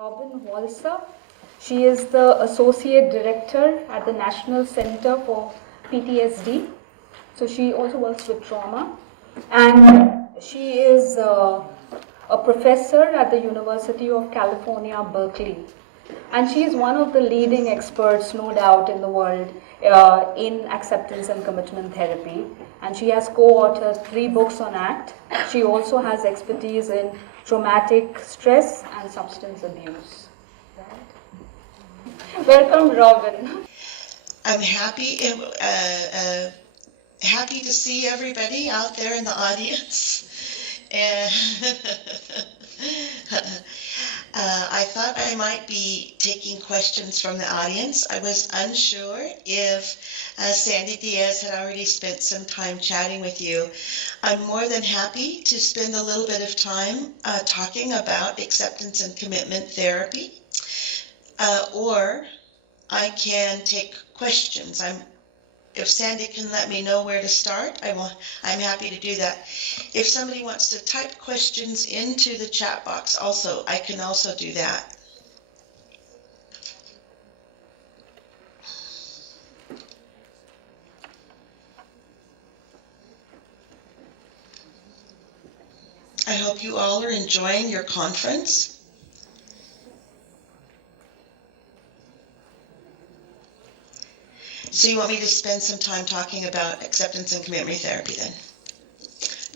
Robyn Walser. She is the Associate Director at the National Center for PTSD. So she also works with trauma. And she is a professor at the University of California, Berkeley. And she is one of the leading experts, no doubt, in the world in acceptance and commitment therapy. And she has co-authored 3 books on ACT. She also has expertise in traumatic stress and substance abuse. Right. Welcome, Robyn. I'm happy to see everybody out there in the audience. And I thought I might be taking questions from the audience. I was unsure if Sandy Diaz had already spent some time chatting with you. I'm more than happy to spend a little bit of time talking about acceptance and commitment therapy, or I can take questions. If Sandy can let me know where to start, I'm happy to do that. If somebody wants to type questions into the chat box also, I can also do that. I hope you all are enjoying your conference. So you want me to spend some time talking about acceptance and commitment therapy then?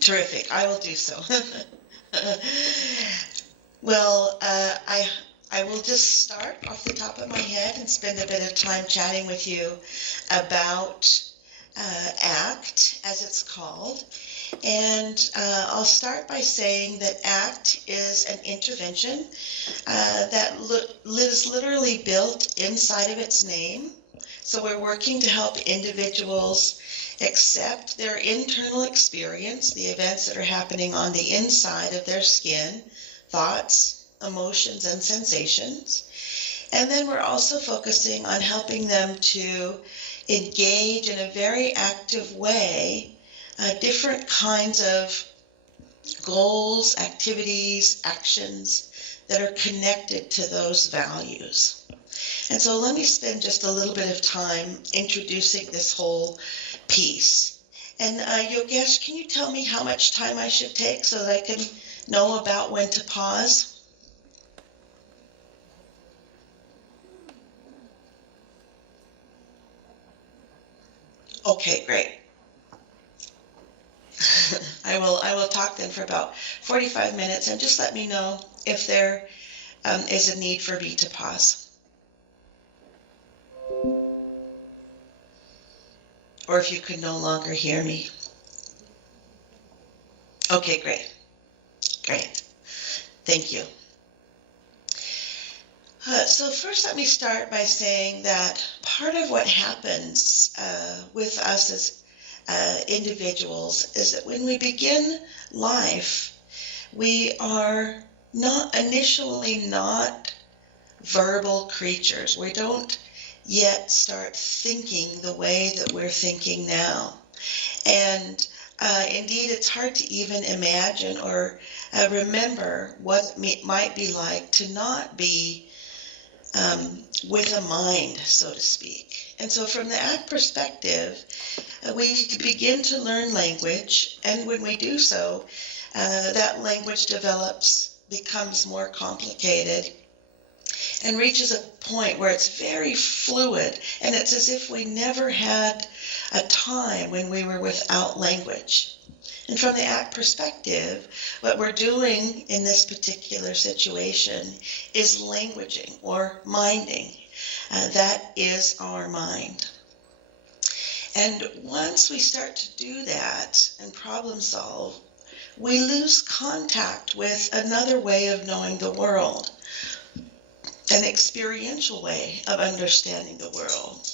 Terrific, I will do so. Well, I will just start off the top of my head and spend a bit of time chatting with you about ACT, as it's called. And I'll start by saying that ACT is an intervention that is literally built inside of its name. So we're working to help individuals accept their internal experience, the events that are happening on the inside of their skin, thoughts, emotions, and sensations. And then we're also focusing on helping them to engage in a very active way different kinds of goals, activities, actions that are connected to those values. And so let me spend just a little bit of time introducing this whole piece. And Yogesh, can you tell me how much time I should take so that I can know about when to pause? Okay, great. I will talk then for about 45 minutes, and just let me know if there is a need for me to pause. Or if you could no longer hear me. Okay, great. Great. Thank you. So first let me start by saying that part of what happens with us as individuals is that when we begin life, we are initially not verbal creatures. We don't yet start thinking the way that we're thinking now. And indeed, it's hard to even imagine or remember what it might be like to not be with a mind, so to speak. And so from the ACT perspective, we begin to learn language, and when we do so, that language becomes more complicated, and reaches a point where it's very fluid, and it's as if we never had a time when we were without language. And from the ACT perspective, what we're doing in this particular situation is languaging or minding. That is our mind. And once we start to do that and problem solve, we lose contact with another way of knowing the world, an experiential way of understanding the world.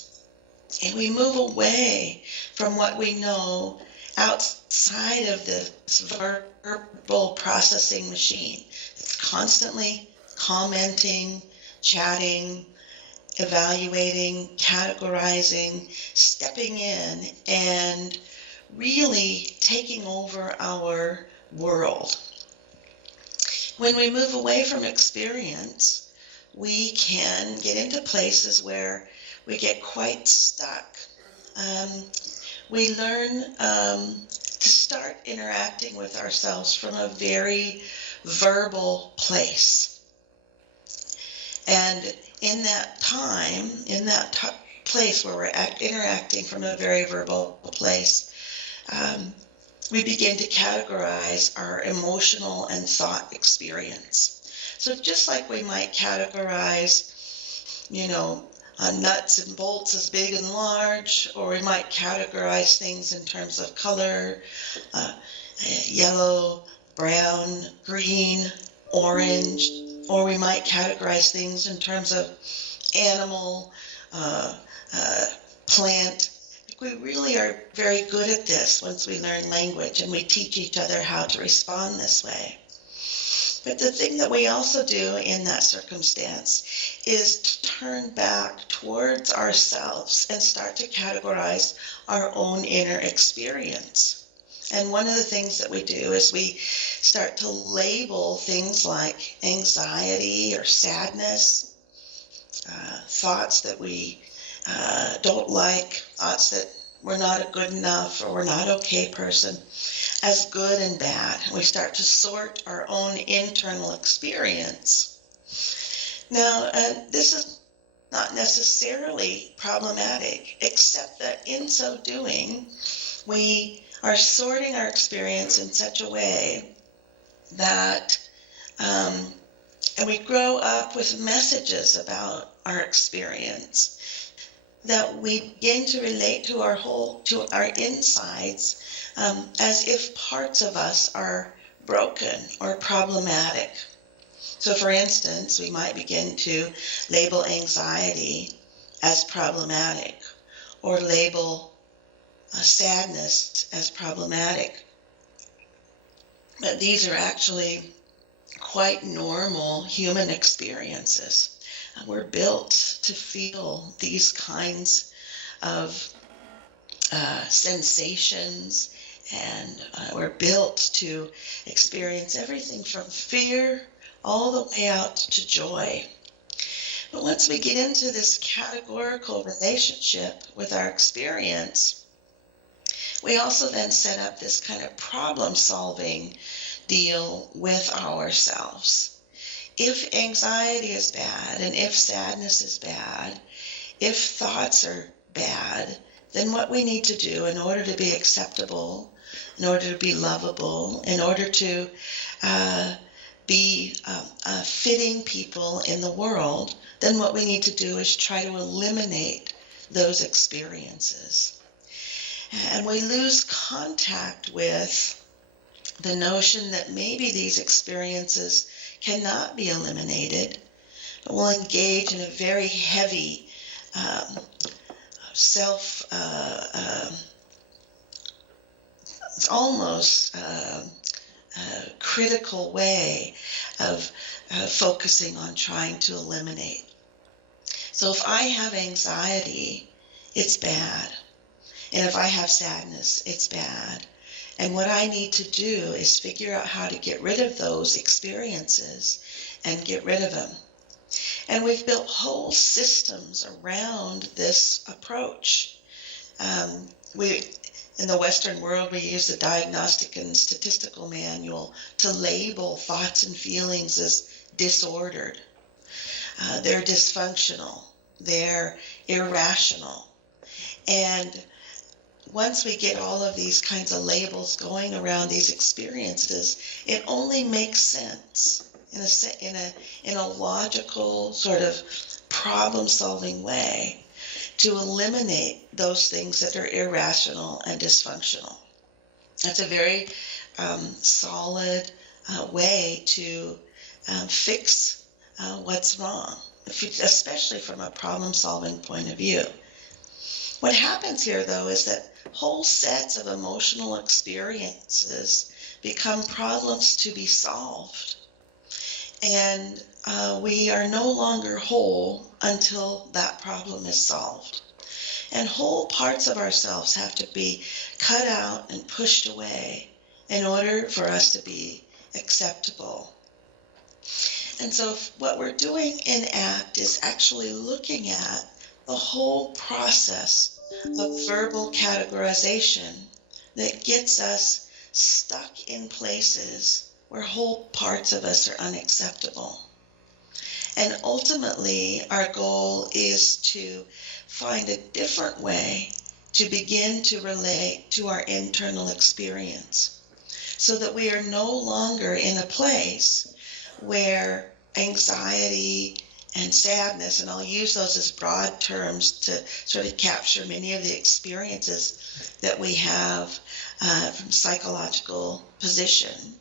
And we move away from what we know outside of this verbal processing machine. It's constantly commenting, chatting, evaluating, categorizing, stepping in, and really taking over our world. When we move away from experience, we can get into places where we get quite stuck. We learn to start interacting with ourselves from a very verbal place. And in that time, in that place where we're interacting from a very verbal place, we begin to categorize our emotional and thought experience. So just like we might categorize, nuts and bolts as big and large, or we might categorize things in terms of color, yellow, brown, green, orange, or we might categorize things in terms of animal, plant. We really are very good at this once we learn language and we teach each other how to respond this way. But the thing that we also do in that circumstance is to turn back towards ourselves and start to categorize our own inner experience. And one of the things that we do is we start to label things like anxiety or sadness, thoughts that we don't like, thoughts that we're not a good enough or we're not okay person, as good and bad. We start to sort our own internal experience. Now, this is not necessarily problematic, except that in so doing, we are sorting our experience in such a way that, and we grow up with messages about our experience, that we begin to relate to our insides as if parts of us are broken or problematic. So for instance, we might begin to label anxiety as problematic, or label sadness as problematic. But these are actually quite normal human experiences. We're built to feel these kinds of sensations, and we're built to experience everything from fear all the way out to joy. But once we get into this categorical relationship with our experience, we also then set up this kind of problem-solving deal with ourselves. If anxiety is bad, and if sadness is bad, if thoughts are bad, then what we need to do in order to be acceptable, in order to be lovable, in order to be fitting people in the world, then what we need to do is try to eliminate those experiences. And we lose contact with the notion that maybe these experiences cannot be eliminated, but will engage in a very heavy almost critical way of focusing on trying to eliminate. So if I have anxiety, it's bad. And if I have sadness, it's bad. And what I need to do is figure out how to get rid of those experiences and get rid of them. And we've built whole systems around this approach. In the Western world, we use the Diagnostic and Statistical Manual to label thoughts and feelings as disordered. They're dysfunctional. They're irrational. And once we get all of these kinds of labels going around these experiences, it only makes sense in a logical sort of problem-solving way to eliminate those things that are irrational and dysfunctional. That's a very solid way to fix what's wrong, especially from a problem-solving point of view. What happens here, though, is that whole sets of emotional experiences become problems to be solved. And we are no longer whole until that problem is solved. And whole parts of ourselves have to be cut out and pushed away in order for us to be acceptable. And so what we're doing in ACT is actually looking at the whole process of verbal categorization that gets us stuck in places where whole parts of us are unacceptable. And ultimately, our goal is to find a different way to begin to relate to our internal experience so that we are no longer in a place where anxiety and sadness, and I'll use those as broad terms to sort of capture many of the experiences that we have from psychological position.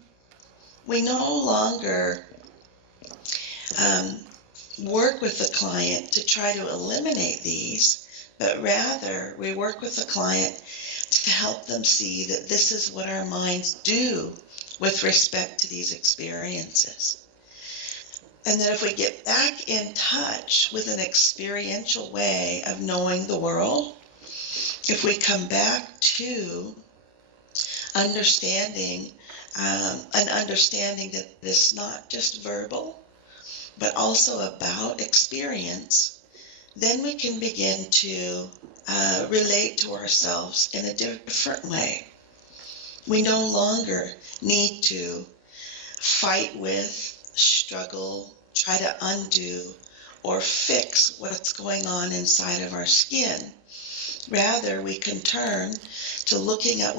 We no longer work with the client to try to eliminate these, but rather we work with the client to help them see that this is what our minds do with respect to these experiences. And that if we get back in touch with an experiential way of knowing the world, if we come back to understanding, an understanding that it's not just verbal, but also about experience, then we can begin to relate to ourselves in a different way. We no longer need to fight with, struggle, try to undo, or fix what's going on inside of our skin. Rather, we can turn to looking at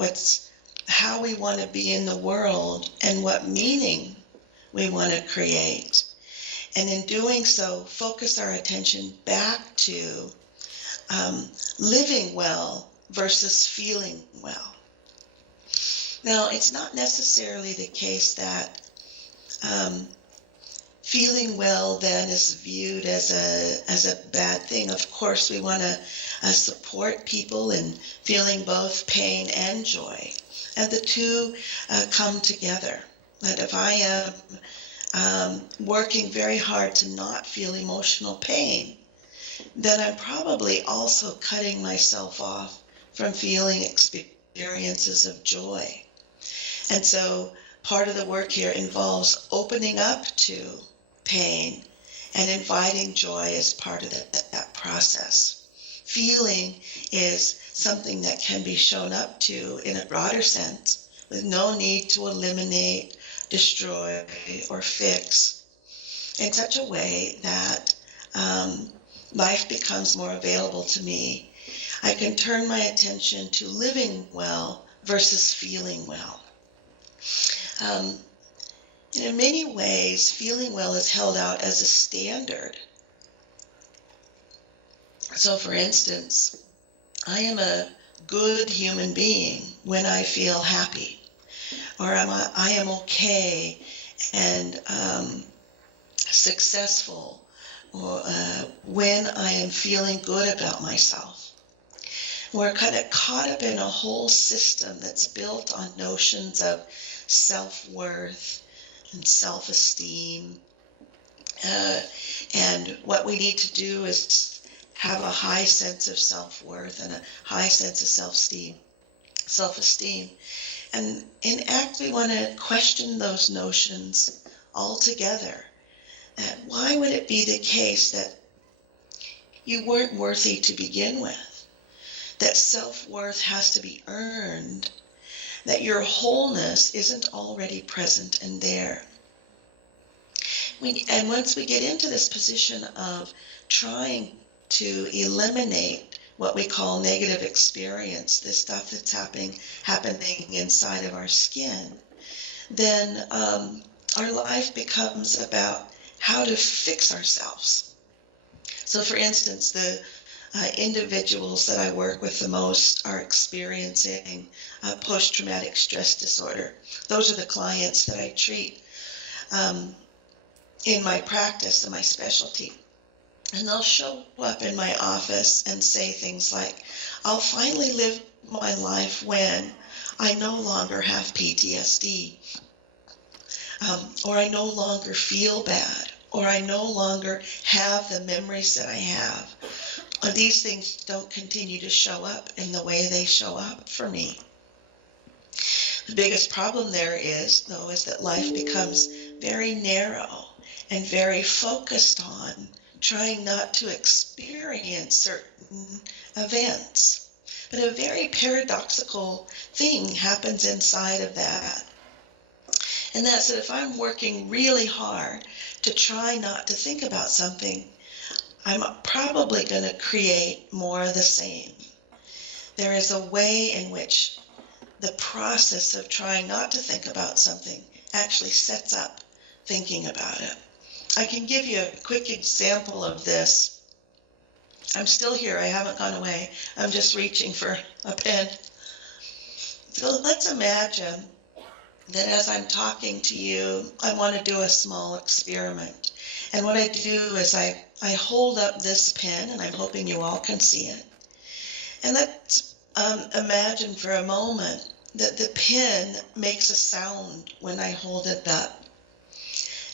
how we want to be in the world and what meaning we want to create. And in doing so, focus our attention back to living well versus feeling well. Now, it's not necessarily the case that feeling well then is viewed as a bad thing. Of course, we want to support people in feeling both pain and joy, and the two come together. That if I am working very hard to not feel emotional pain, then I'm probably also cutting myself off from feeling experiences of joy. And so part of the work here involves opening up to pain and inviting joy as part of that process. Feeling is something that can be shown up to in a broader sense with no need to eliminate, destroy, or fix in such a way that life becomes more available to me. I can turn my attention to living well versus feeling well. In many ways, feeling well is held out as a standard. So, for instance, I am a good human being when I feel happy, or I am okay and successful when I am feeling good about myself. We're kind of caught up in a whole system that's built on notions of self-worth and self-esteem. And what we need to do is have a high sense of self-worth and a high sense of self-esteem. And in ACT, we want to question those notions altogether. That why would it be the case that you weren't worthy to begin with? That self-worth has to be earned, that your wholeness isn't already present and there. And once we get into this position of trying to eliminate what we call negative experience, this stuff that's happening inside of our skin, then our life becomes about how to fix ourselves. So for instance, the individuals that I work with the most are experiencing post-traumatic stress disorder. Those are the clients that I treat in my practice and my specialty. And they'll show up in my office and say things like, I'll finally live my life when I no longer have PTSD, or I no longer feel bad, or I no longer have the memories that I have. These things don't continue to show up in the way they show up for me. The biggest problem there is, though, is that life becomes very narrow and very focused on trying not to experience certain events. But a very paradoxical thing happens inside of that. And that's that if I'm working really hard to try not to think about something, I'm probably going to create more of the same. There is a way in which the process of trying not to think about something actually sets up thinking about it. I can give you a quick example of this. I'm still here. I haven't gone away. I'm just reaching for a pen. So let's imagine that as I'm talking to you, I want to do a small experiment. And what I do is I hold up this pen, and I'm hoping you all can see it. And let's imagine for a moment that the pen makes a sound when I hold it up.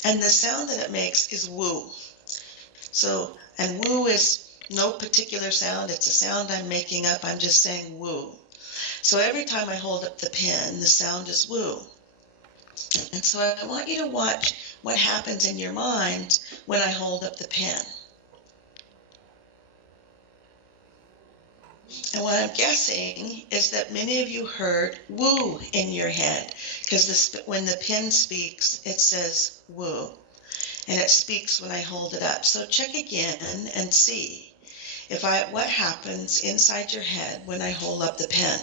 And the sound that it makes is woo. So, and woo is no particular sound. It's a sound I'm making up. I'm just saying woo. So every time I hold up the pen, the sound is woo. And so I want you to watch what happens in your mind when I hold up the pen. And what I'm guessing is that many of you heard woo in your head, because when the pen speaks, it says woo, and it speaks when I hold it up. So check again and see what happens inside your head when I hold up the pen.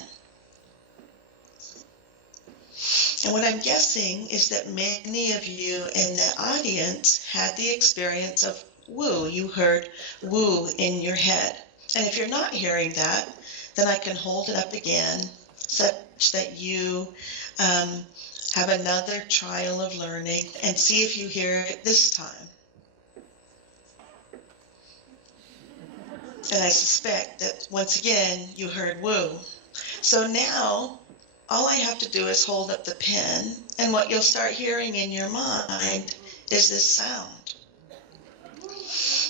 And what I'm guessing is that many of you in the audience had the experience of woo. You heard woo in your head. And if you're not hearing that, then I can hold it up again such that you have another trial of learning and see if you hear it this time. And I suspect that once again you heard woo. So now all I have to do is hold up the pen, and what you'll start hearing in your mind is this sound.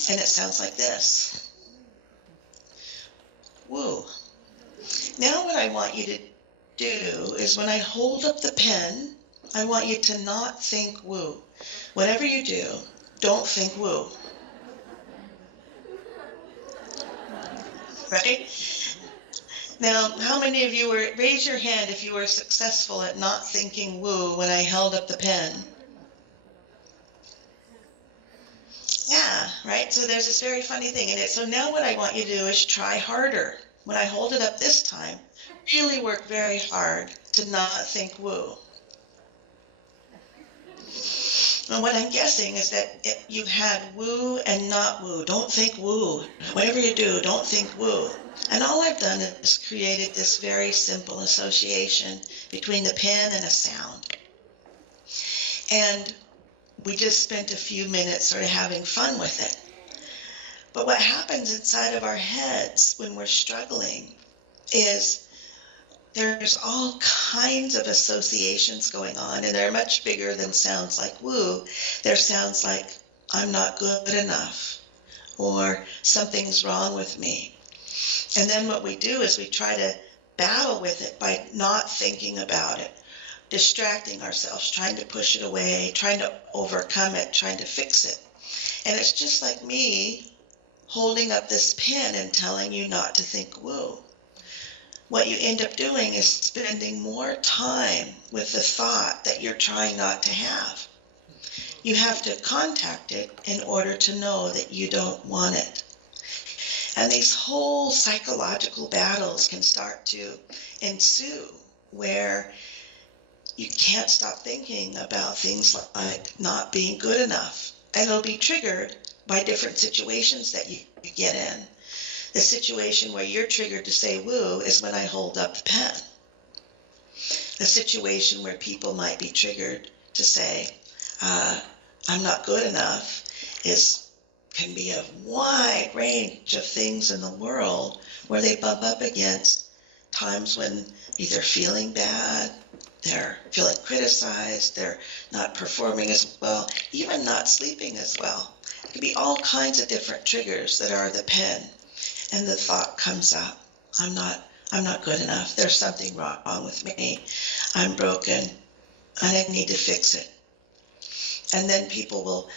And it sounds like this. Woo. Now what I want you to do is when I hold up the pen, I want you to not think woo. Whatever you do, don't think woo. Right? Now, how many of you raise your hand if you were successful at not thinking woo when I held up the pen? Yeah, right? So there's this very funny thing in it. So now what I want you to do is try harder. When I hold it up this time, really work very hard to not think woo. And what I'm guessing is that you had woo and not woo. Don't think woo. Whatever you do, don't think woo. And all I've done is created this very simple association between the pen and a sound. And we just spent a few minutes sort of having fun with it. But what happens inside of our heads when we're struggling is there's all kinds of associations going on, and they're much bigger than sounds like woo. They're sounds like I'm not good enough, or something's wrong with me. And then what we do is we try to battle with it by not thinking about it, distracting ourselves, trying to push it away, trying to overcome it, trying to fix it. And it's just like me holding up this pen and telling you not to think woo. What you end up doing is spending more time with the thought that you're trying not to have. You have to contact it in order to know that you don't want it. And these whole psychological battles can start to ensue where you can't stop thinking about things like not being good enough. And it'll be triggered by different situations that you get in. The situation where you're triggered to say woo is when I hold up the pen. The situation where people might be triggered to say, I'm not good enough can be a wide range of things in the world where they bump up against times when either feeling bad, they're feeling criticized, they're not performing as well, even not sleeping as well. It can be all kinds of different triggers that are the pen. And the thought comes up, I'm not good enough. There's something wrong with me. I'm broken. I need to fix it. And then people will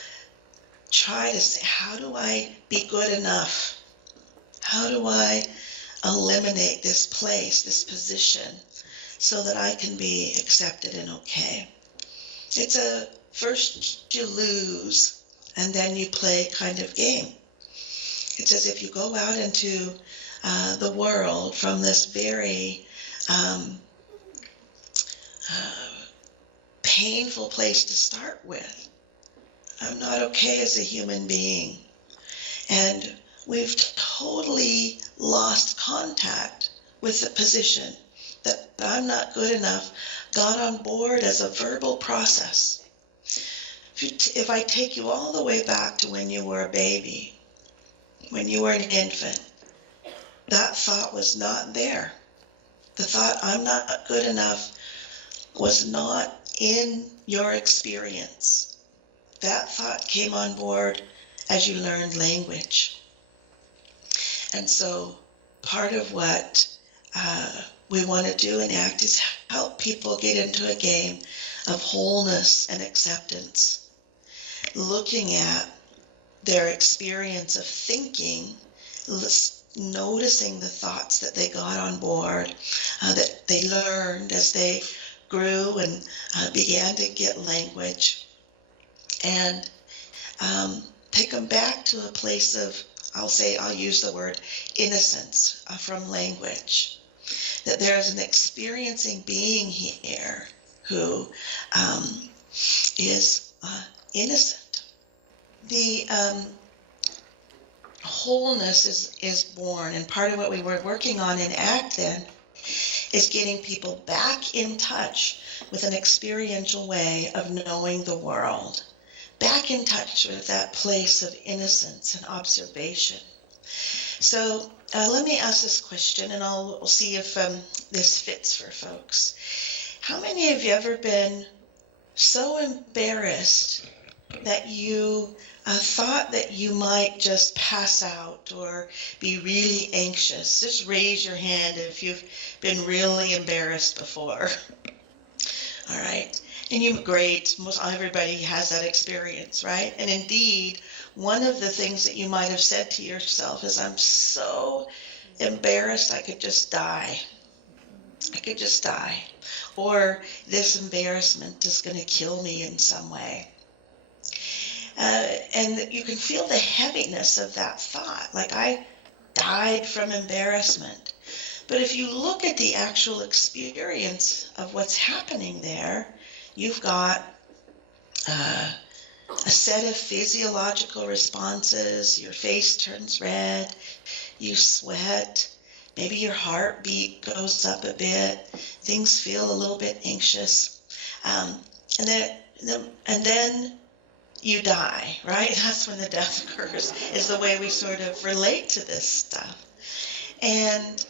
try to say, how do I be good enough? How do I eliminate this place, this position, so that I can be accepted and okay? It's a first you lose, and then you play kind of game. It's as if you go out into the world from this very painful place to start with. I'm not okay as a human being. And we've totally lost contact with the position that I'm not good enough, got on board as a verbal process. If I take you all the way back to when you were a baby, when you were an infant, that thought was not there. The thought, I'm not good enough, was not in your experience. That thought came on board as you learned language. And so part of what we want to do in ACT is help people get into a game of wholeness and acceptance, looking at their experience of thinking, noticing the thoughts that they got on board, that they learned as they grew and began to get language, and take them back to a place of, I'll use the word innocence from language. That there is an experiencing being here who is innocent. The wholeness is born, and part of what we were working on in ACT then is getting people back in touch with an experiential way of knowing the world, back in touch with that place of innocence and observation. So let me ask this question, and we'll see if this fits for folks. How many of you ever been so embarrassed that you thought that you might just pass out or be really anxious? Just raise your hand if you've been really embarrassed before. All right. And great, most everybody has that experience, right? And indeed, one of the things that you might have said to yourself is, I'm so embarrassed I could just die. I could just die. Or this embarrassment is going to kill me in some way. And you can feel the heaviness of that thought, like I died from embarrassment. But if you look at the actual experience of what's happening there, you've got a set of physiological responses. Your face turns red, you sweat, maybe your heartbeat goes up a bit, things feel a little bit anxious, and then you die, right? That's when the death occurs, is the way we sort of relate to this stuff. And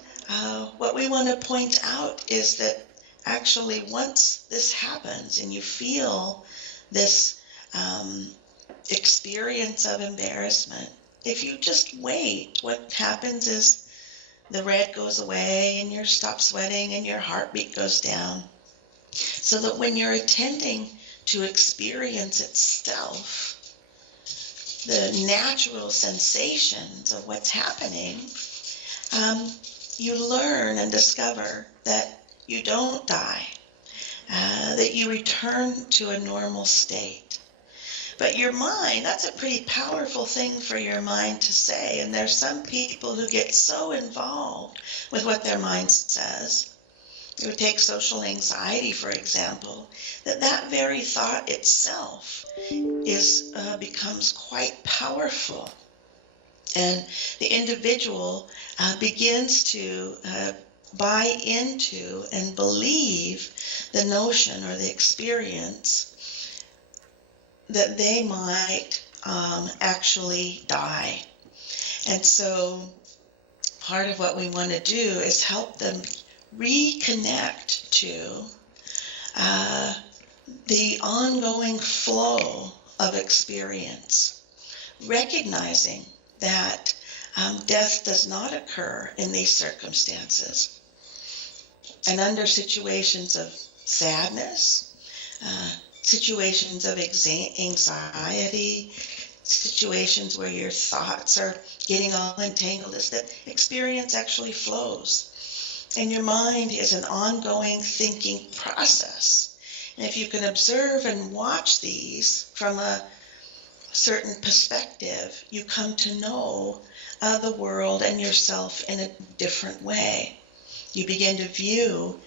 what we want to point out is that actually once this happens and you feel this experience of embarrassment, if you just wait, what happens is the red goes away and you stop sweating and your heartbeat goes down. So that when you're attending to experience itself, the natural sensations of what's happening, you learn and discover that you don't die, that you return to a normal state. But your mind, that's a pretty powerful thing for your mind to say. And there's some people who get so involved with what their mind says. You would take social anxiety, for example, that very thought itself becomes quite powerful. And the individual begins to buy into and believe the notion or the experience that they might actually die. And so part of what we want to do is help them reconnect to the ongoing flow of experience, recognizing that death does not occur in these circumstances. And under situations of sadness, situations of anxiety, situations where your thoughts are getting all entangled, is that experience actually flows. And your mind is an ongoing thinking process. And if you can observe and watch these from a certain perspective, you come to know the world and yourself in a different way. You begin to view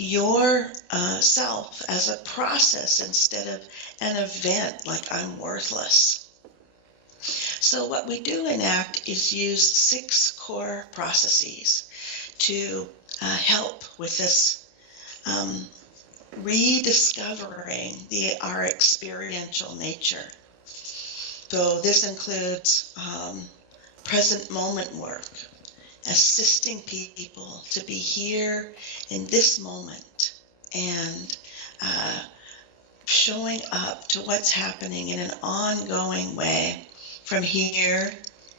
your self as a process instead of an event, like I'm worthless. So what we do in ACT is use 6 core processes to help with this rediscovering our experiential nature. So this includes present moment work, assisting people to be here in this moment and showing up to what's happening in an ongoing way from here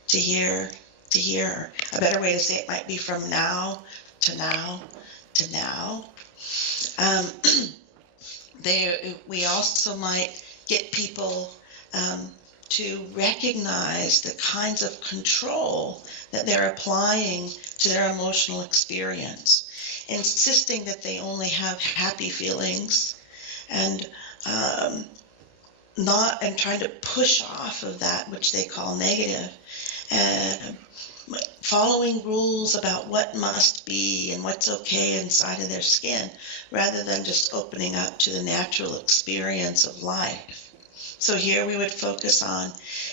to here to here. A better way to say it might be from now to now to now. We also might get people to recognize the kinds of control that they're applying to their emotional experience, insisting that they only have happy feelings and trying to push off of that which they call negative, following rules about what must be and what's okay inside of their skin, rather than just opening up to the natural experience of life. So here we would focus on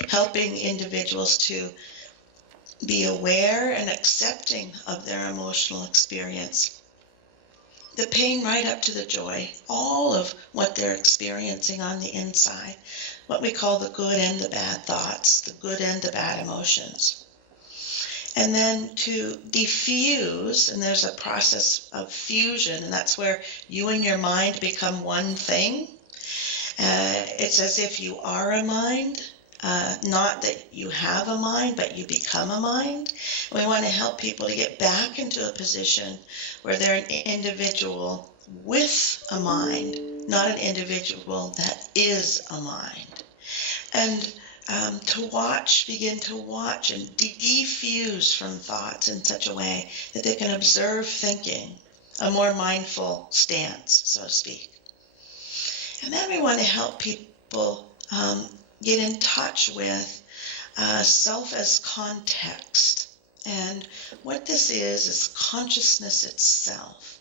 helping individuals to be aware and accepting of their emotional experience, the pain right up to the joy, all of what they're experiencing on the inside, what we call the good and the bad thoughts, the good and the bad emotions. And then to diffuse, and there's a process of fusion, and that's where you and your mind become one thing. It's as if you are a mind, not that you have a mind, but you become a mind. We want to help people to get back into a position where they're an individual with a mind, not an individual that is a mind. And begin to watch and defuse from thoughts in such a way that they can observe thinking, a more mindful stance, so to speak. And then we want to help people get in touch with self as context. And what this is consciousness itself,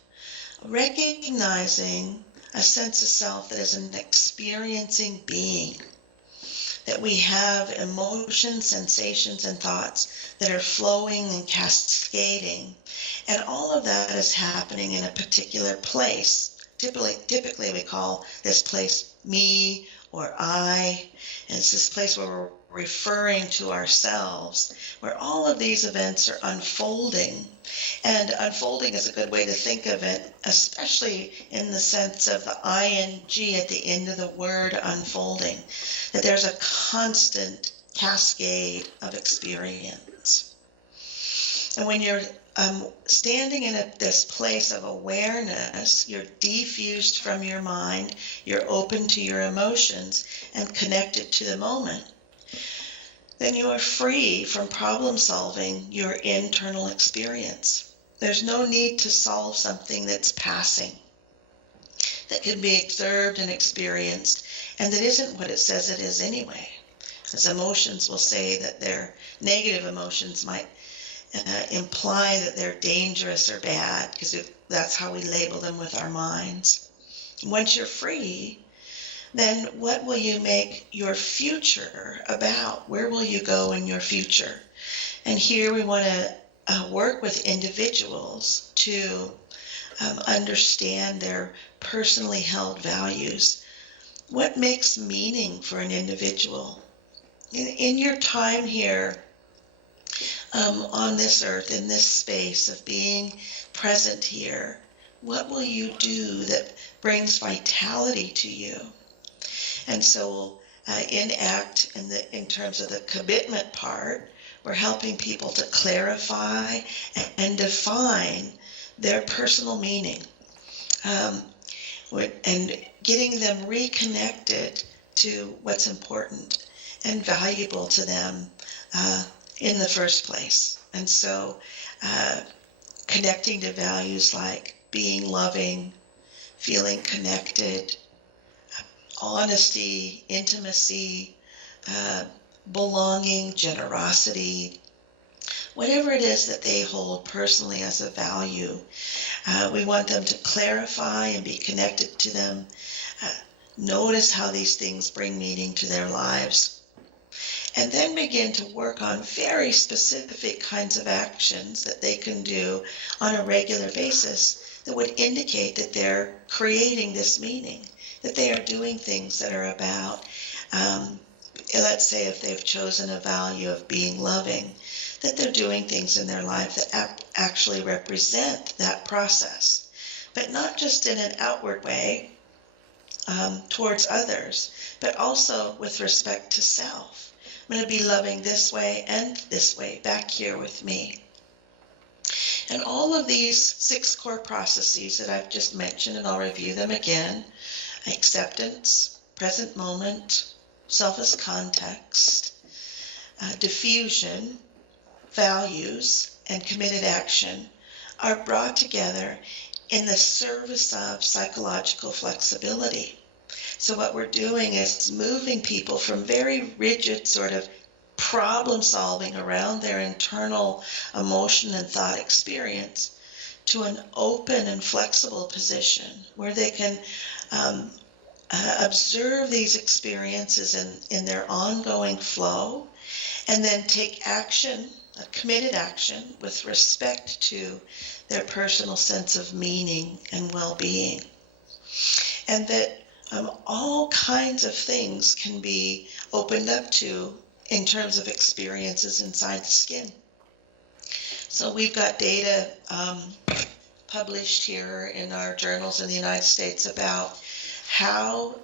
recognizing a sense of self that is an experiencing being, that we have emotions, sensations, and thoughts that are flowing and cascading. And all of that is happening in a particular place. Typically we call this place me or I, and it's this place where we're referring to ourselves, where all of these events are unfolding. And unfolding is a good way to think of it, especially in the sense of the ing at the end of the word unfolding, that there's a constant cascade of experience. And when you're standing in this place of awareness, you're defused from your mind, you're open to your emotions and connected to the moment, then you are free from problem solving your internal experience. There's no need to solve something that's passing, that can be observed and experienced, and that isn't what it says it is anyway. As emotions will say that their negative emotions might imply that they're dangerous or bad, because that's how we label them with our minds. Once you're free, then what will you make your future about? Where will you go in your future? And here we want to work with individuals to understand their personally held values. What makes meaning for an individual? In your time here on this earth, in this space of being present here, what will you do that brings vitality to you? And so in ACT, in terms of the commitment part, we're helping people to clarify and define their personal meaning. and getting them reconnected to what's important and valuable to them in the first place. And so connecting to values like being loving, feeling connected, honesty, intimacy, belonging, generosity, whatever it is that they hold personally as a value. We want them to clarify and be connected to them. Notice how these things bring meaning to their lives. And then begin to work on very specific kinds of actions that they can do on a regular basis that would indicate that they're creating this meaning, that they are doing things that are about, let's say if they've chosen a value of being loving, that they're doing things in their life that actually represent that process, but not just in an outward way towards others, but also with respect to self. I'm going to be loving this way and this way back here with me. And all of these 6 core processes that I've just mentioned, and I'll review them again: acceptance, present moment, self as context, diffusion, values, and committed action, are brought together in the service of psychological flexibility. So what we're doing is moving people from very rigid sort of problem solving around their internal emotion and thought experience to an open and flexible position where they can observe these experiences in their ongoing flow, and then take action, a committed action, with respect to their personal sense of meaning and well-being. And that all kinds of things can be opened up to in terms of experiences inside the skin. So we've got data published here in our journals in the United States about how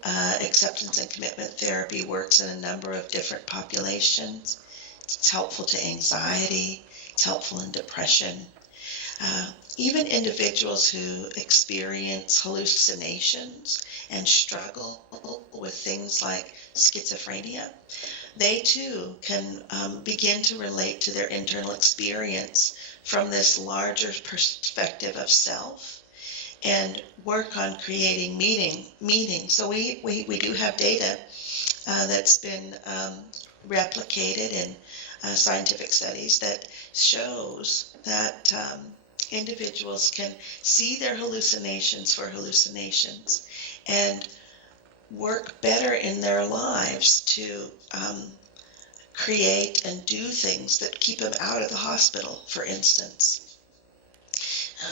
acceptance and commitment therapy works in a number of different populations. It's helpful to anxiety, it's helpful in depression. Even individuals who experience hallucinations and struggle with things like schizophrenia, they too can begin to relate to their internal experience from this larger perspective of self and work on creating meaning. So we do have data that's been replicated in scientific studies that shows that individuals can see their hallucinations for hallucinations and work better in their lives to create and do things that keep them out of the hospital, for instance.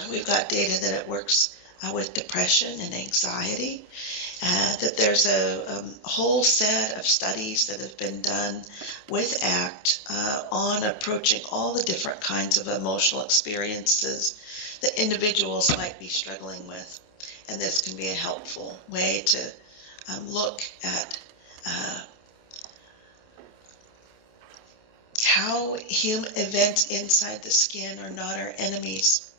We've got data that it works with depression and anxiety, that there's a whole set of studies that have been done with ACT on approaching all the different kinds of emotional experiences that individuals might be struggling with. And this can be a helpful way to look at how events inside the skin are not our enemies.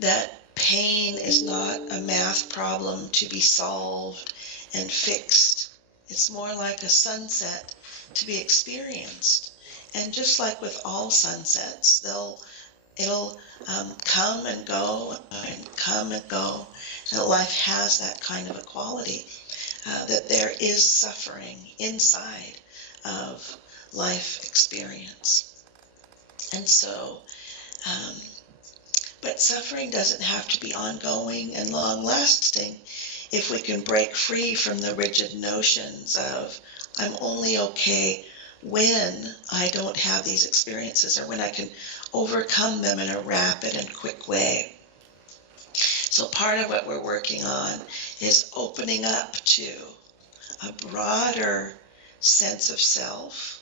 That pain is not a math problem to be solved and fixed. It's more like a sunset to be experienced. And just like with all sunsets, it'll come and go and come and go. And life has that kind of a quality, that there is suffering inside of life experience. And so, but suffering doesn't have to be ongoing and long-lasting if we can break free from the rigid notions of I'm only okay when I don't have these experiences, or when I can overcome them in a rapid and quick way. So part of what we're working on is opening up to a broader sense of self,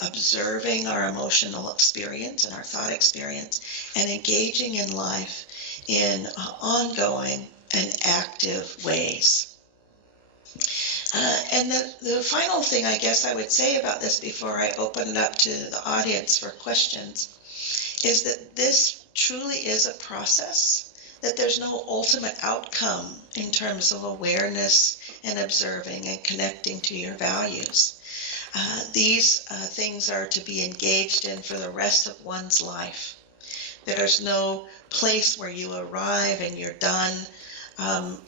observing our emotional experience and our thought experience, and engaging in life in ongoing and active ways. And the final thing I guess I would say about this before I open it up to the audience for questions is that this truly is a process that there's no ultimate outcome in terms of awareness and observing and connecting to your values. These things are to be engaged in for the rest of one's life. There's no place where you arrive and you're done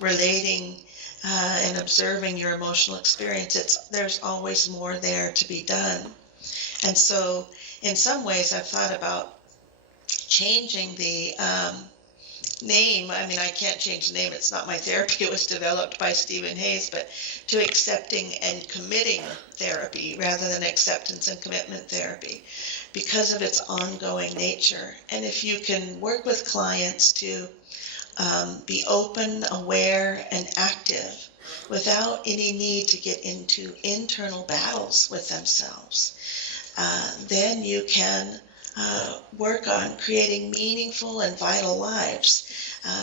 relating and observing your emotional experience. There's always more there to be done. And so in some ways I've thought about changing the name. I mean, I can't change the name. It's not my therapy. It was developed by Stephen Hayes, but to accepting and committing therapy rather than acceptance and commitment therapy because of its ongoing nature. And if you can work with clients to be open, aware, and active without any need to get into internal battles with themselves, then you can work on creating meaningful and vital lives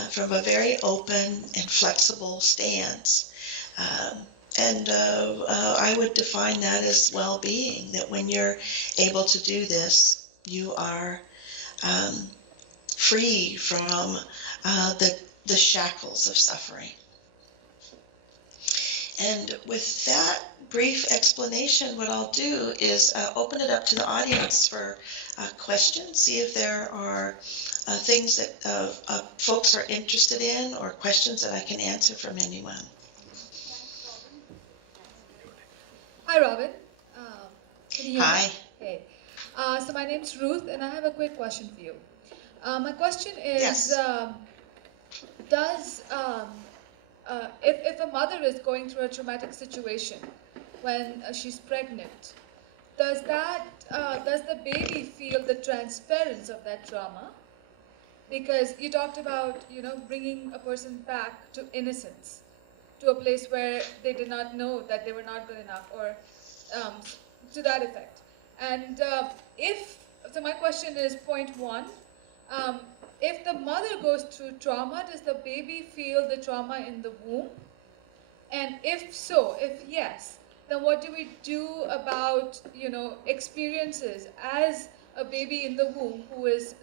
from a very open and flexible stance. I would define that as well-being, that when you're able to do this, you are free from the shackles of suffering. And with that brief explanation, what I'll do is open it up to the audience for questions, see if there are things that folks are interested in or questions that I can answer from anyone. Hi, Robyn. Can you hear me? Hi. Hey. So my name's Ruth, and I have a quick question for you. My question is, Yes. If a mother is going through a traumatic situation when she's pregnant, does the baby feel the transference of that trauma? Because you talked about, bringing a person back to innocence, to a place where they did not know that they were not good enough, or to that effect. And so my question is, point one, if the mother goes through trauma, does the baby feel the trauma in the womb? And if yes, then what do we do about, experiences as a baby in the womb who is,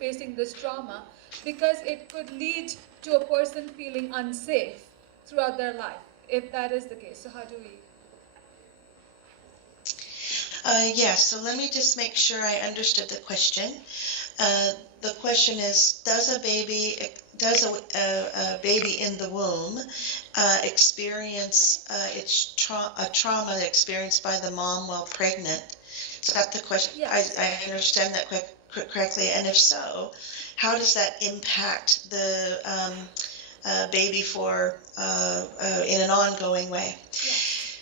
facing this trauma, because it could lead to a person feeling unsafe throughout their life, if that is the case. So how do we? Yes, so let me just make sure I understood the question. The question is, does a baby in the womb experience a trauma experienced by the mom while pregnant? Is that the question? Yes. I understand that correctly. And if so, how does that impact the baby in an ongoing way? Yes.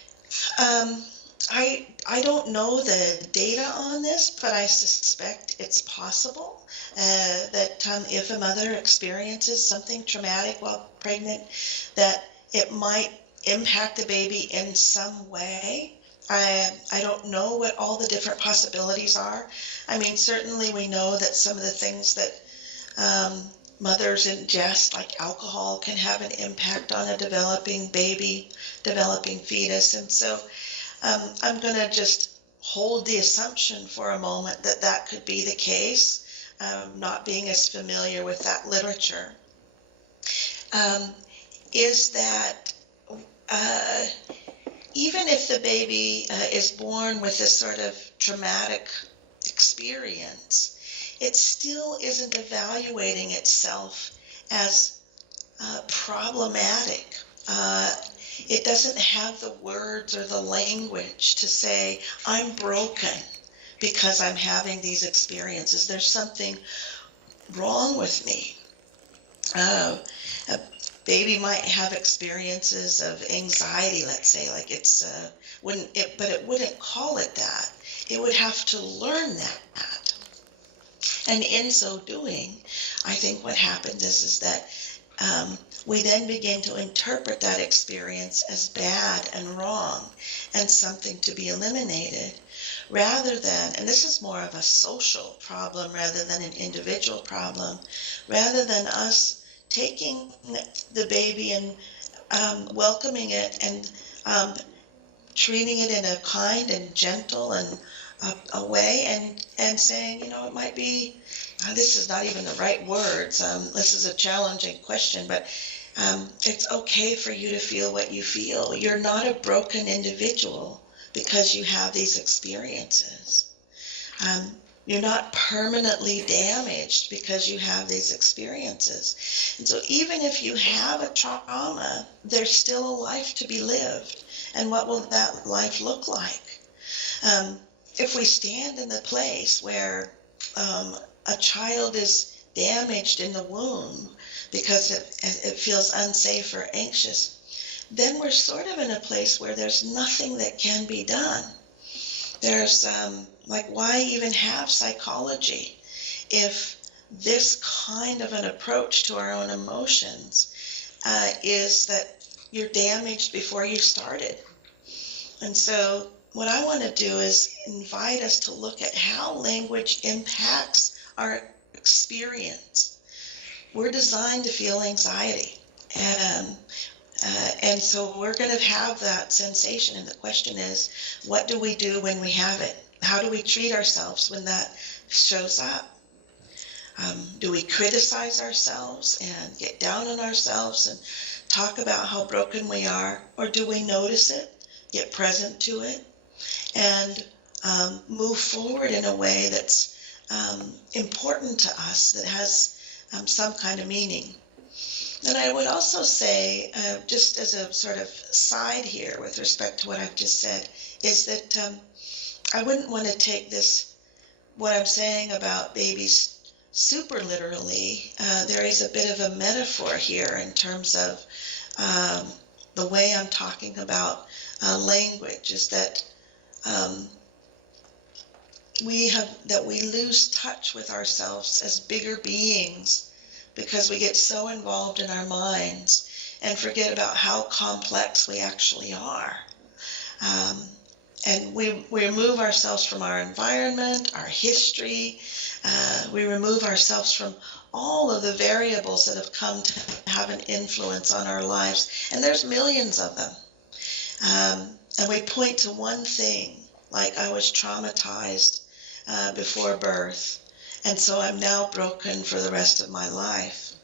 I don't know the data on this, but I suspect it's possible that if a mother experiences something traumatic while pregnant, that it might impact the baby in some way. I don't know what all the different possibilities are. I mean, certainly we know that some of the things that mothers ingest, like alcohol, can have an impact on a developing baby, developing fetus. And so I'm going to just hold the assumption for a moment that that could be the case, not being as familiar with that literature. Is that even if the baby is born with this sort of traumatic experience, it still isn't evaluating itself as problematic. It doesn't have the words or the language to say, I'm broken because I'm having these experiences. There's something wrong with me. A baby might have experiences of anxiety, let's say, like but it wouldn't call it that. It would have to learn that. And in so doing, I think what happens is that we then begin to interpret that experience as bad and wrong and something to be eliminated, rather than, and this is more of a social problem rather than an individual problem, rather than us taking the baby and welcoming it and treating it in a kind and gentle and a way, and saying, it might be this is not even the right words. This is a challenging question, but it's okay for you to feel what you feel. You're not a broken individual because you have these experiences. You're not permanently damaged because you have these experiences. And so even if you have a trauma, there's still a life to be lived. And what will that life look like? If we stand in the place where a child is damaged in the womb because it feels unsafe or anxious, then we're sort of in a place where there's nothing that can be done. There's why even have psychology if this kind of an approach to our own emotions is that you're damaged before you started. And so what I want to do is invite us to look at how language impacts our experience. We're designed to feel anxiety, and so we're going to have that sensation. And the question is, what do we do when we have it? How do we treat ourselves when that shows up? Do we criticize ourselves and get down on ourselves and talk about how broken we are? Or do we notice it, get present to it, and move forward in a way that's important to us, that has some kind of meaning? And I would also say, just as a sort of side here with respect to what I've just said, is that I wouldn't want to take this, what I'm saying about babies, super literally. There is a bit of a metaphor here in terms of the way I'm talking about language, is that we lose touch with ourselves as bigger beings because we get so involved in our minds and forget about how complex we actually are. And we remove ourselves from our environment, our history. We remove ourselves from all of the variables that have come to have an influence on our lives. And there's millions of them. And we point to one thing, like I was traumatized before birth, and so I'm now broken for the rest of my life.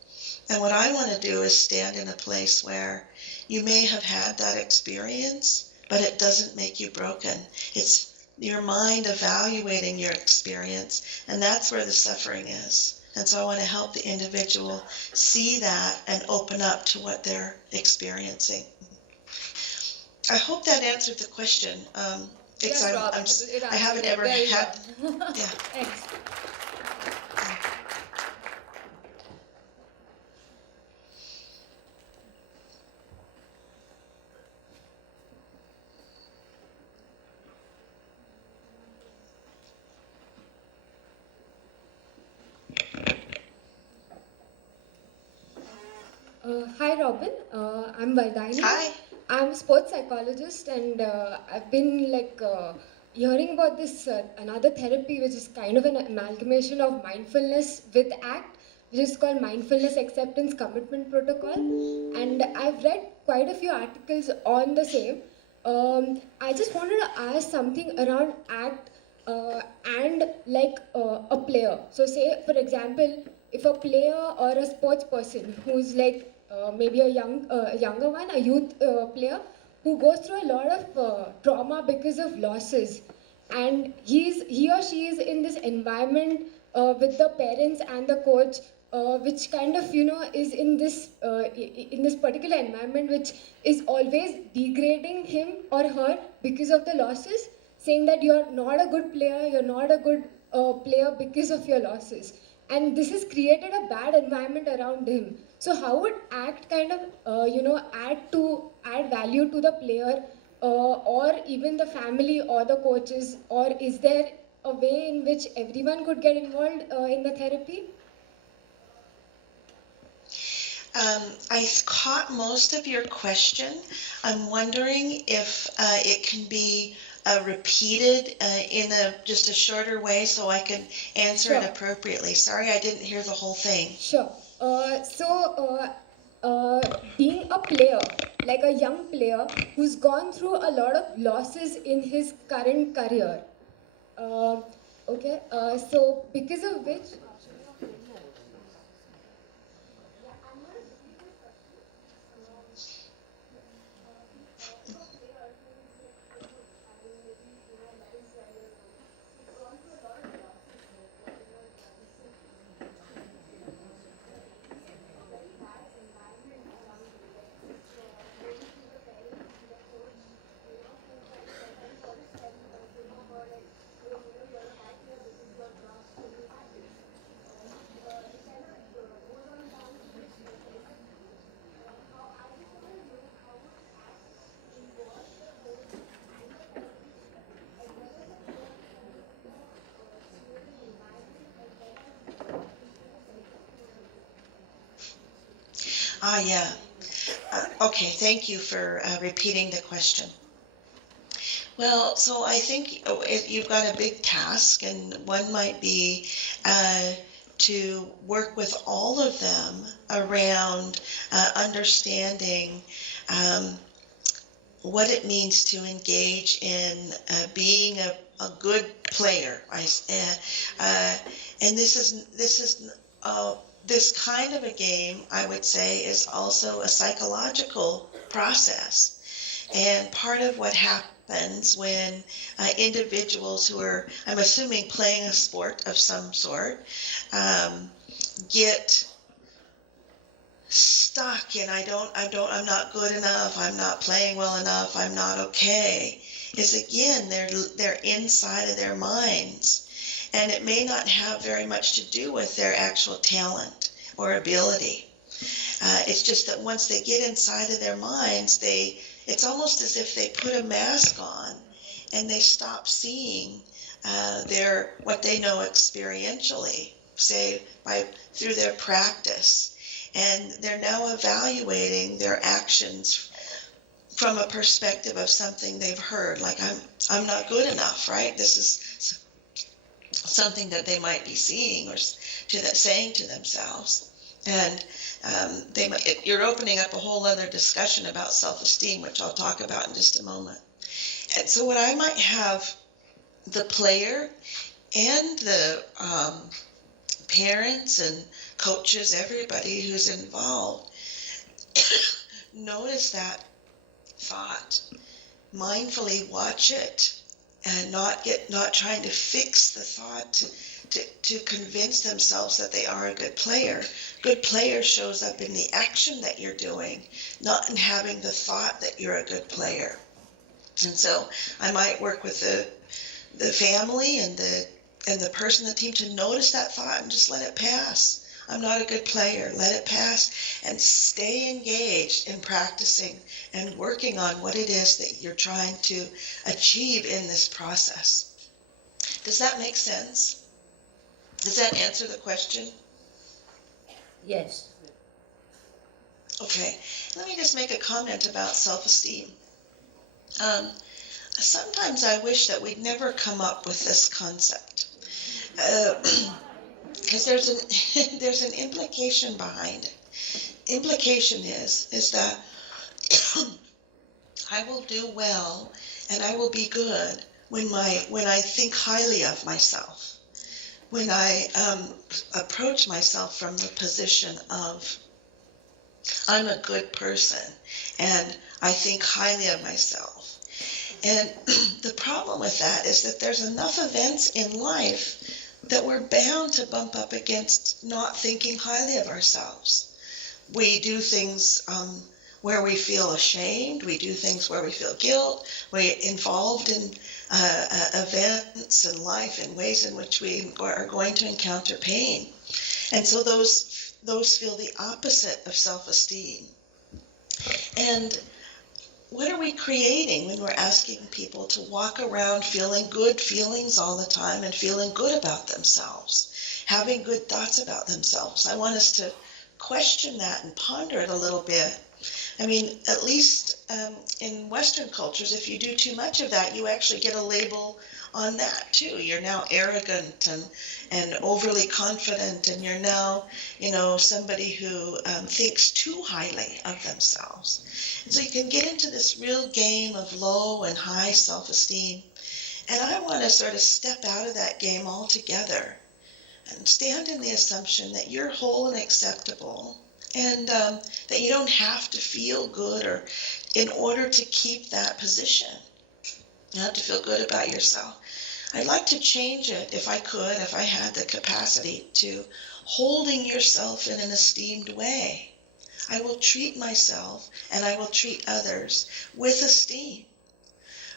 And what I want to do is stand in a place where you may have had that experience, but it doesn't make you broken. It's your mind evaluating your experience, and that's where the suffering is. And so I want to help the individual see that and open up to what they're experiencing. I hope that answered the question. Yes, Robyn, I haven't ever had. Well. Yeah. Thanks. Hi Robyn, I'm Vardhani. Hi. I'm a sports psychologist, and I've been hearing about this another therapy which is kind of an amalgamation of mindfulness with ACT, which is called Mindfulness Acceptance Commitment Protocol, and I've read quite a few articles on the same. I just wanted to ask something around ACT and a player. So say for example, if a player or a sports person who's maybe a younger one, a youth player who goes through a lot of trauma because of losses, and he or she is in this environment with the parents and the coach, which kind of is in this particular environment which is always degrading him or her because of the losses, saying that you're not a good player, you're not a good player because of your losses, and this has created a bad environment around him. So how would ACT kind of add value to the player, or even the family or the coaches, or is there a way in which everyone could get involved in the therapy? I caught most of your question. I'm wondering if it can be repeated in just a shorter way so I can answer it appropriately. Sorry, I didn't hear the whole thing. Sure. Being a player, like a young player who's gone through a lot of losses in his current career. So because of which, Yeah. Okay, thank you for repeating the question. Well, so I think you've got a big task, and one might be to work with all of them around understanding what it means to engage in being a good player. And this kind of a game, I would say, is also a psychological process. And part of what happens when individuals who are, I'm assuming, playing a sport of some sort, get stuck in I'm not good enough, I'm not playing well enough, I'm not okay, is again they're inside of their minds. And it may not have very much to do with their actual talent or ability. It's just that once they get inside of their minds, it's almost as if they put a mask on and they stop seeing what they know experientially, say through their practice. And they're now evaluating their actions from a perspective of something they've heard, like I'm not good enough, right? This is something that they might be seeing or saying to themselves. And you're opening up a whole other discussion about self-esteem, which I'll talk about in just a moment. And so what I might have the player and the parents and coaches, everybody who's involved, notice that thought, mindfully watch it, and not trying to fix the thought to convince themselves that they are a good player. Good player shows up in the action that you're doing, not in having the thought that you're a good player. And so I might work with the family and the person, the team, to notice that thought and just let it pass. I'm not a good player. Let it pass and stay engaged in practicing and working on what it is that you're trying to achieve in this process. Does that make sense? Does that answer the question? Yes. Okay, let me just make a comment about self-esteem. Sometimes I wish that we'd never come up with this concept. Because there's an implication behind it. Implication is that I will do well and I will be good when I think highly of myself, when I approach myself from the position of I'm a good person and I think highly of myself. And the problem with that is that there's enough events in life that we're bound to bump up against not thinking highly of ourselves. We do things where we feel ashamed. We do things where we feel guilt. We're involved in events in life in ways in which we are going to encounter pain. And so those feel the opposite of self-esteem. And what are we creating when we're asking people to walk around feeling good feelings all the time and feeling good about themselves, having good thoughts about themselves? I want us to question that and ponder it a little bit. I mean, at least in Western cultures, if you do too much of that, you actually get a label on that too. You're now arrogant and overly confident, and you're now, somebody who thinks too highly of themselves. And so you can get into this real game of low and high self-esteem. And I want to sort of step out of that game altogether and stand in the assumption that you're whole and acceptable, and that you don't have to feel good or in order to keep that position. You have to feel good about yourself. I'd like to change it if I had the capacity to holding yourself in an esteemed way. I will treat myself and I will treat others with esteem,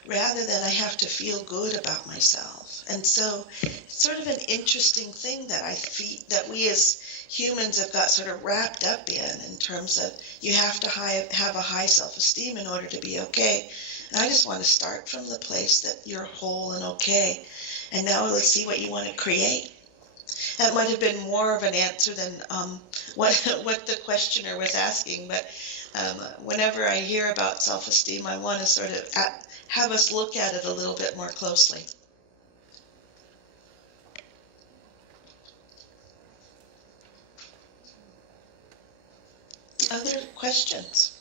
rather than I have to feel good about myself. And so it's sort of an interesting thing that we as humans have got sort of wrapped up in terms of you have to have a high self-esteem in order to be okay. And I just want to start from the place that you're whole and okay. And now let's see what you want to create. That might have been more of an answer than what the questioner was asking, but whenever I hear about self-esteem, I want to sort of have us look at it a little bit more closely. Other questions?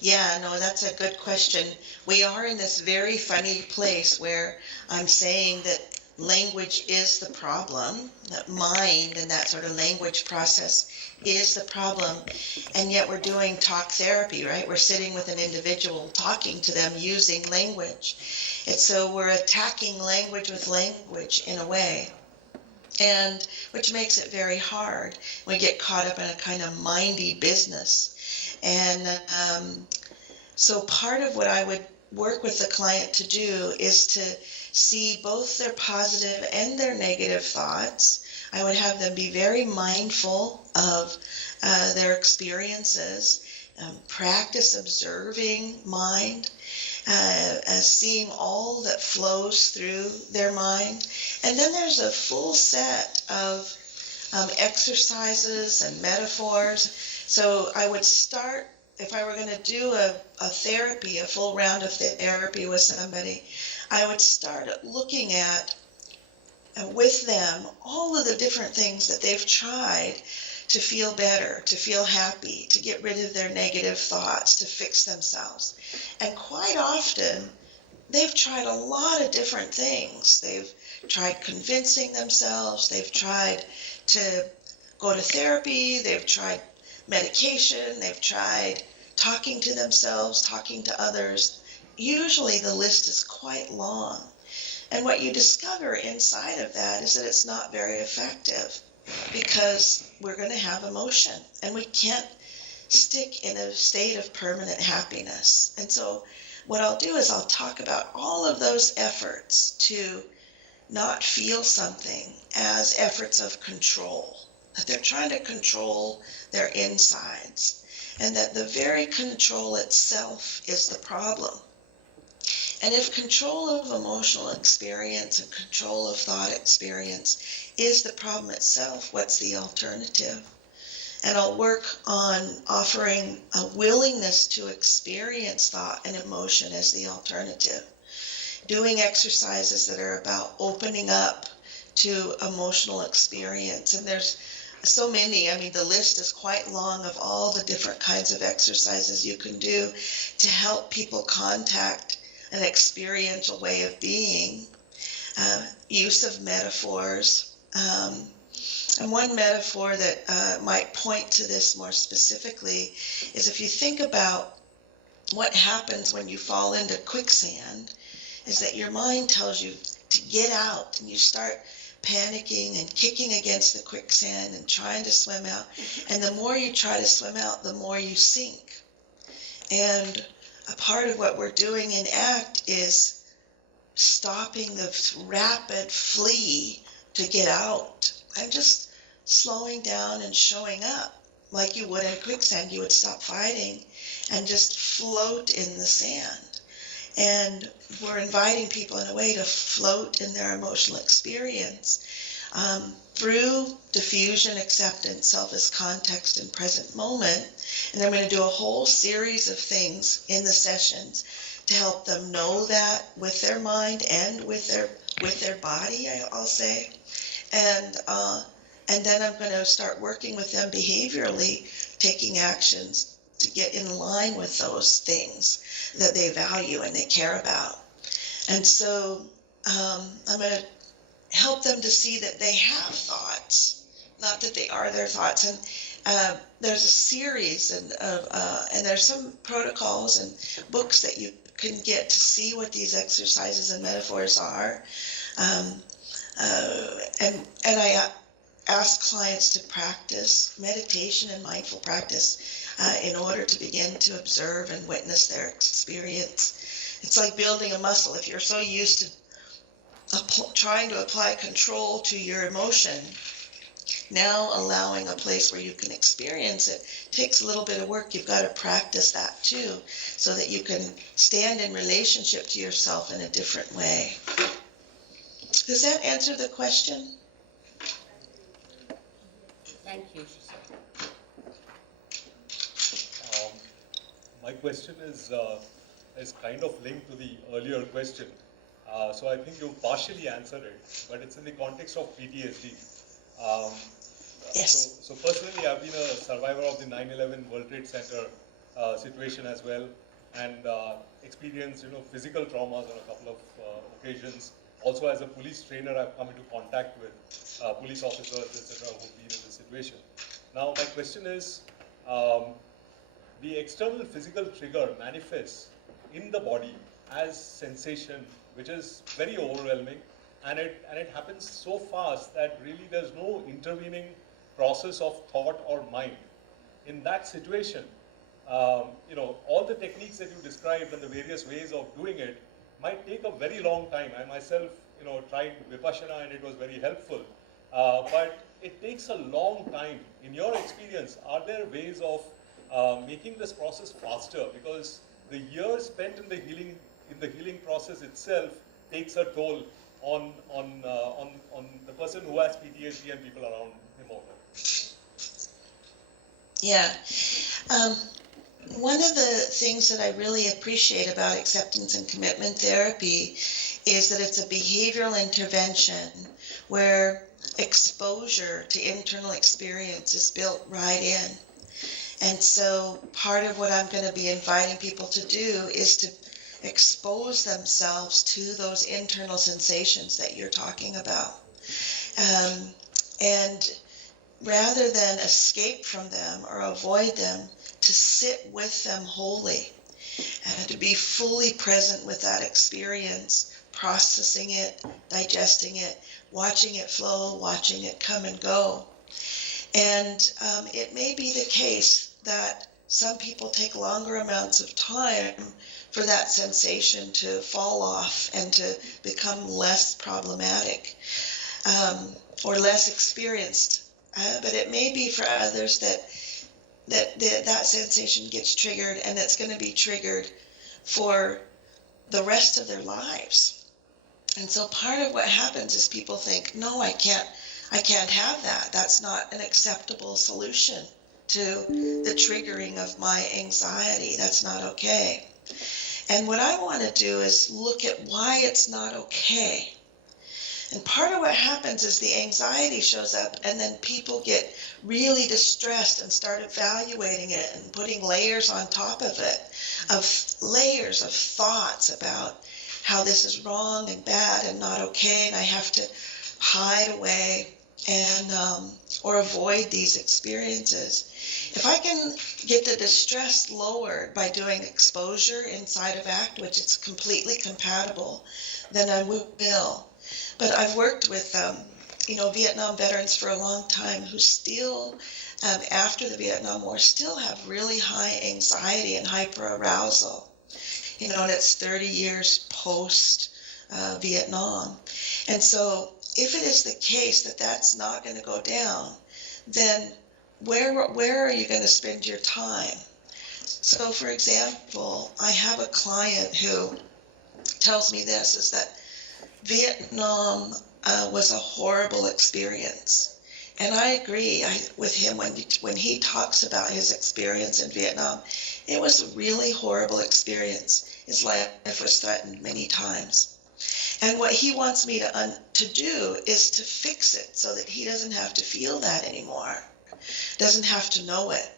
Yeah, no, that's a good question. We are in this very funny place where I'm saying that language is the problem, that mind and that sort of language process is the problem, and yet we're doing talk therapy, right? We're sitting with an individual, talking to them using language. And so we're attacking language with language in a way, and which makes it very hard. We get caught up in a kind of mindy business. And so part of what I would work with the client to do is to see both their positive and their negative thoughts. I would have them be very mindful of their experiences, practice observing mind, seeing all that flows through their mind. And then there's a full set of exercises and metaphors. So I would start, if I were going to do a therapy, a full round of therapy with somebody, I would start looking at, with them, all of the different things that they've tried to feel better, to feel happy, to get rid of their negative thoughts, to fix themselves. And quite often, they've tried a lot of different things. They've tried convincing themselves, they've tried to go to therapy, they've tried medication, they've tried talking to themselves, talking to others. Usually the list is quite long. And what you discover inside of that is that it's not very effective, because we're going to have emotion and we can't stick in a state of permanent happiness. And so what I'll do is I'll talk about all of those efforts to not feel something as efforts of control, that they're trying to control their insides, and that the very control itself is the problem. And if control of emotional experience and control of thought experience is the problem itself, what's the alternative? And I'll work on offering a willingness to experience thought and emotion as the alternative. Doing exercises that are about opening up to emotional experience. And there's so many, I mean, the list is quite long of all the different kinds of exercises you can do to help people contact an experiential way of being. Use of metaphors. And one metaphor that might point to this more specifically is if you think about what happens when you fall into quicksand, is that your mind tells you to get out, and you start panicking and kicking against the quicksand and trying to swim out. And the more you try to swim out, the more you sink. And a part of what we're doing in ACT is stopping the rapid flee to get out, and just slowing down and showing up like you would in quicksand. You would stop fighting and just float in the sand. And we're inviting people in a way to float in their emotional experience through diffusion, acceptance, self as context, and present moment. And I'm going to do a whole series of things in the sessions to help them know that with their mind and with their body, I'll say. And then I'm going to start working with them behaviorally, taking actions to get in line with those things that they value and they care about. And so I'm going to help them to see that they have thoughts, not that they are their thoughts. And there's a series and there's some protocols and books that you can get to see what these exercises and metaphors are. And I ask clients to practice meditation and mindful practice in order to begin to observe and witness their experience. It's like building a muscle. If you're so used to trying to apply control to your emotion, now allowing a place where you can experience it takes a little bit of work. You've got to practice that too, so that you can stand in relationship to yourself in a different way. Does that answer the question? Thank you, she said. My question is kind of linked to the earlier question. So I think you partially answered it, but it's in the context of PTSD. Yes. So personally, I've been a survivor of the 9/11 World Trade Center situation as well, and experienced physical traumas on a couple of occasions. Also, as a police trainer, I've come into contact with police officers, etc., who've been in this situation. Now, my question is, the external physical trigger manifests in the body as sensation, which is very overwhelming, and it happens so fast that really there's no intervening process of thought or mind. In that situation, all the techniques that you described and the various ways of doing it might take a very long time. I myself, tried Vipassana and it was very helpful, but it takes a long time. In your experience, are there ways of making this process faster? Because the years spent in the healing process itself takes a toll on the person who has PTSD and people around him or her. Yeah. One of the things that I really appreciate about acceptance and commitment therapy is that it's a behavioral intervention where exposure to internal experience is built right in. And so part of what I'm going to be inviting people to do is to expose themselves to those internal sensations that you're talking about. And rather than escape from them or avoid them, to sit with them wholly and to be fully present with that experience, processing it, digesting it, watching it flow, watching it come and go. And it may be the case that some people take longer amounts of time for that sensation to fall off and to become less problematic or less experienced. But it may be for others that sensation gets triggered, and it's going to be triggered for the rest of their lives. And so part of what happens is people think, no, I can't have that. That's not an acceptable solution to the triggering of my anxiety. That's not okay. And what I want to do is look at why it's not okay. And part of what happens is the anxiety shows up, and then people get really distressed and start evaluating it and putting layers on top of it, of layers of thoughts about how this is wrong and bad and not okay, and I have to hide away and or avoid these experiences. If I can get the distress lowered by doing exposure inside of ACT, which is completely compatible, then I will. But I've worked with Vietnam veterans for a long time who still, after the Vietnam War, still have really high anxiety and hyperarousal. And it's 30 years post Vietnam. And so if it is the case that that's not going to go down, then where are you going to spend your time? So, for example, I have a client who tells me this, is that Vietnam was a horrible experience. And I agree with him when he talks about his experience in Vietnam. It was a really horrible experience. His life was threatened many times. And what he wants me to do is to fix it so that he doesn't have to feel that anymore, doesn't have to know it.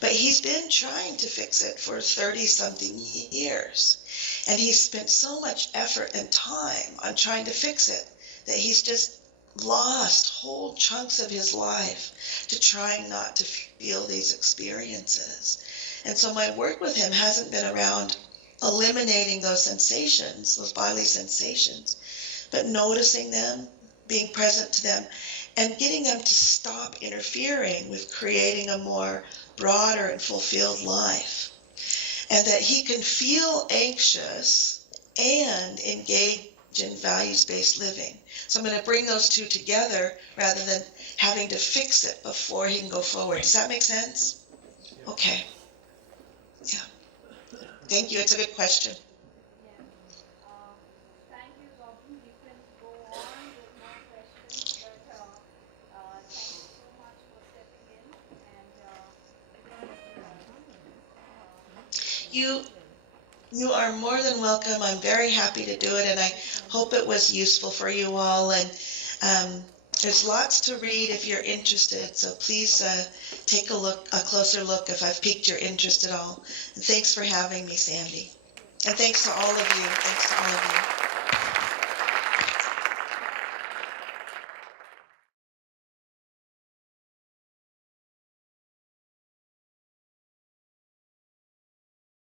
But he's been trying to fix it for 30-something years. And he's spent so much effort and time on trying to fix it that he's just lost whole chunks of his life to trying not to feel these experiences. And so my work with him hasn't been around eliminating those sensations, those bodily sensations, but noticing them, being present to them, and getting them to stop interfering with creating a more broader and fulfilled life. And that he can feel anxious and engage in values-based living. So I'm going to bring those two together rather than having to fix it before he can go forward. Does that make sense? Okay. Yeah. Thank you. It's a good question. Thank you, Robyn. You can go on with more questions, but thank you so much for stepping in and You are more than welcome. I'm very happy to do it, and I hope it was useful for you all. And there's lots to read if you're interested, so please take a closer look if I've piqued your interest at all. And thanks for having me, Sandy. And thanks to all of you. Thanks to all of you.